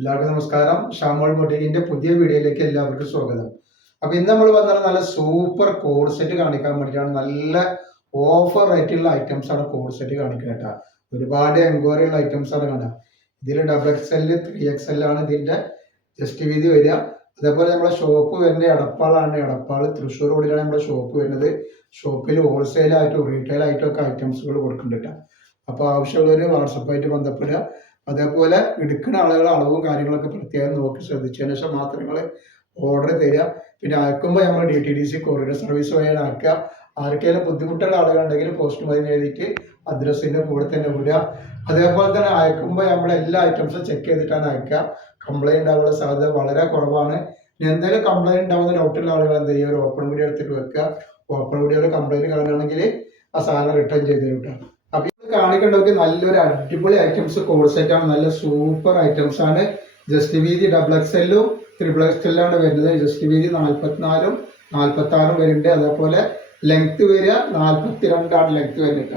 എല്ലാവർക്കും നമസ്കാരം. ഷാമോൾ ബൊട്ടിക്കിന്റെ പുതിയ വീഡിയോയിലേക്ക് എല്ലാവർക്കും സ്വാഗതം. അപ്പൊ ഇന്ന് നമ്മൾ വന്നാൽ നല്ല സൂപ്പർ കോഡ് സെറ്റ് കാണിക്കാൻ വേണ്ടിയിട്ടാണ്. നല്ല ഓഫർ റേറ്റുള്ള ഐറ്റംസ് ആണ് കോഡ് സെറ്റ് കാണിക്കുക കേട്ടോ. ഒരുപാട് എൻക്വയറി ഉള്ള ഐറ്റംസ് ആണ് കണ്ട. ഇതിൽ XXL 3XL ആണ് ഇതിന്റെ ജസ്റ്റ് വീതി വരിക. അതേപോലെ നമ്മുടെ ഷോപ്പ് വരുന്നത് എടപ്പാളാണ്. എടപ്പാൾ തൃശ്ശൂർ റോഡിലാണ് നമ്മുടെ ഷോപ്പ് വരുന്നത്. ഷോപ്പിൽ ഹോൾസെയിൽ ആയിട്ടും റീറ്റെയിൽ ആയിട്ടും ഒക്കെ ഐറ്റംസുകൾ കൊടുക്കുന്നുണ്ട് കേട്ടോ. അപ്പോൾ ആവശ്യമുള്ളവർ വാട്സപ്പായിട്ട് ബന്ധപ്പെടുക. അതേപോലെ എടുക്കുന്ന ആളുകൾ അളവും കാര്യങ്ങളൊക്കെ പ്രത്യേകം നോക്കി ശ്രദ്ധിച്ചതിന് ശേഷം മാത്രം നിങ്ങൾ ഓർഡർ തരിക. പിന്നെ അയക്കുമ്പോൾ നമ്മൾ DTDC കൊറിയർ സർവീസ് വഴിയാണ് അയക്കുക. ആർക്കെങ്കിലും ബുദ്ധിമുട്ടുള്ള ആളുകളുണ്ടെങ്കിൽ പോസ്റ്റ് വഴി എഴുതിയിട്ട് അഡ്രസ്സിൻ്റെ കൂടെ തന്നെ വിടുക. അതേപോലെ തന്നെ അയക്കുമ്പോൾ നമ്മൾ എല്ലാ ഐറ്റംസും ചെക്ക് ചെയ്തിട്ടാണ് അയക്കുക. കംപ്ലൈൻറ്റ് ആവാനുള്ള സാധ്യത വളരെ കുറവാണ്. എന്തെങ്കിലും കംപ്ലൈൻറ്റ് ഉണ്ടാവുന്ന ഡൗട്ടുള്ള ആളുകൾ എന്ത് ചെയ്യുക, ഒരു ഓപ്പൺ വീഡിയോ എടുത്തിട്ട് വെക്കുക. ഓപ്പൺ വീഡിയോയിൽ കംപ്ലൈൻറ്റ് കാണുകയാണെങ്കിൽ ആ സാധനം റിട്ടേൺ ചെയ്ത് കിട്ടുക. കാണിക്കേണ്ടവർക്ക് നല്ലൊരു അടിപൊളി ഐറ്റംസ് കോഡ് സെറ്റ് ആണ്. നല്ല സൂപ്പർ ഐറ്റംസ് ആണ്. ജസ്റ്റ് വീതി XXL XXL ആണ് വരുന്നത്. ജസ്റ്റ് വീതി 44 46 വരുന്നുണ്ട്. അതേപോലെ ലെങ്ത് വരിക 42 ലെങ്ത് വരുന്നില്ല.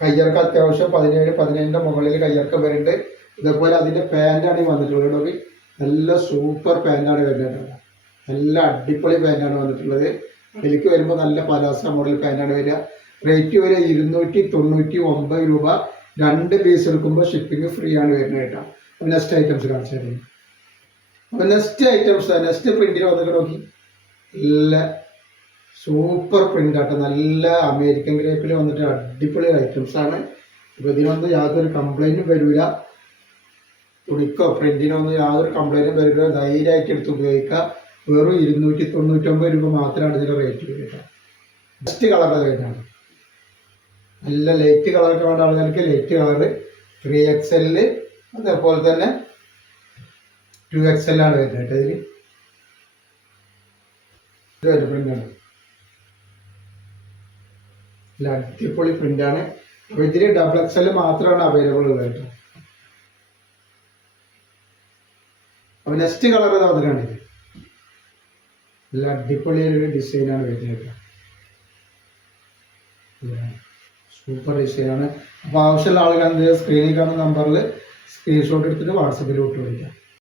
കയ്യർക്ക് അത്യാവശ്യം 17 മുകളിൽ കയ്യർക്ക് വരുന്നുണ്ട്. ഇതേപോലെ അതിന്റെ പാൻ്റാണ് ഈ വന്നിട്ടുള്ളത്. നല്ല സൂപ്പർ പാൻ്റാണ് വരുന്നത്. നല്ല അടിപൊളി പാൻ്റാണ് വന്നിട്ടുള്ളത്. അതിലേക്ക് വരുമ്പോൾ നല്ല പലാസ മോഡൽ പാൻ്റാണ് വരിക. റേറ്റ് വരെ 299 രൂപ. 2 പീസ് എടുക്കുമ്പോൾ ഷിപ്പിംഗ് ഫ്രീ ആണ് വരുന്നത് കേട്ടോ. അപ്പോൾ നെക്സ്റ്റ് ഐറ്റംസ് കാണിച്ചു തരും. അപ്പോൾ നെക്സ്റ്റ് പ്രിന്റിൽ വന്നിട്ട് നോക്കി. നല്ല സൂപ്പർ പ്രിന്റ് ആട്ടോ. നല്ല അമേരിക്കൻ ഗ്രേപ്പിൽ വന്നിട്ട് അടിപൊളി ഐറ്റംസ് ആണ്. അപ്പോൾ ഇതിനൊന്നും യാതൊരു കംപ്ലൈൻറ്റും വരില്ല. തുണിക്കോ പ്രിന്റിനൊന്നും യാതൊരു കംപ്ലൈൻറ്റും വരില്ല. ധൈര്യമായിട്ട് എടുത്ത് ഉപയോഗിക്കുക. വെറും 299 രൂപ മാത്രമാണ് ഇതിൻ്റെ റേറ്റ് വരിക. നെക്സ്റ്റ് കളർ വരുന്നതാണ്. നല്ല ലൈറ്റ് കളറൊക്കെ വേണ്ട ആളുകൾക്ക് ലൈറ്റ് കളറ് 3XL. അതേപോലെ തന്നെ 2XL ആണ് വരുന്നത് കേട്ടോ. ഇതിൽ പ്രിന്റാണ്. നല്ല അടിപൊളി പ്രിന്റാണ്. അപ്പോൾ ഇതിൽ XXL മാത്രമാണ് അവൈലബിൾ ഉള്ളത് കേട്ടോ. അപ്പോൾ നെക്സ്റ്റ് കളർ വന്നിട്ടുണ്ട്. നല്ല അടിപൊളി ഒരു ഡിസൈനാണ് വരുന്നത് കേട്ടോ. സൂപ്പർ ഡിസൈനാണ്. അപ്പോൾ ആവശ്യമുള്ള ആളുകൾ എന്ത് സ്ക്രീനിൽ കാണുന്ന നമ്പറിൽ സ്ക്രീൻഷോട്ട് എടുത്തിട്ട് വാട്സപ്പിൽ വിട്ട് വിളിക്കാം.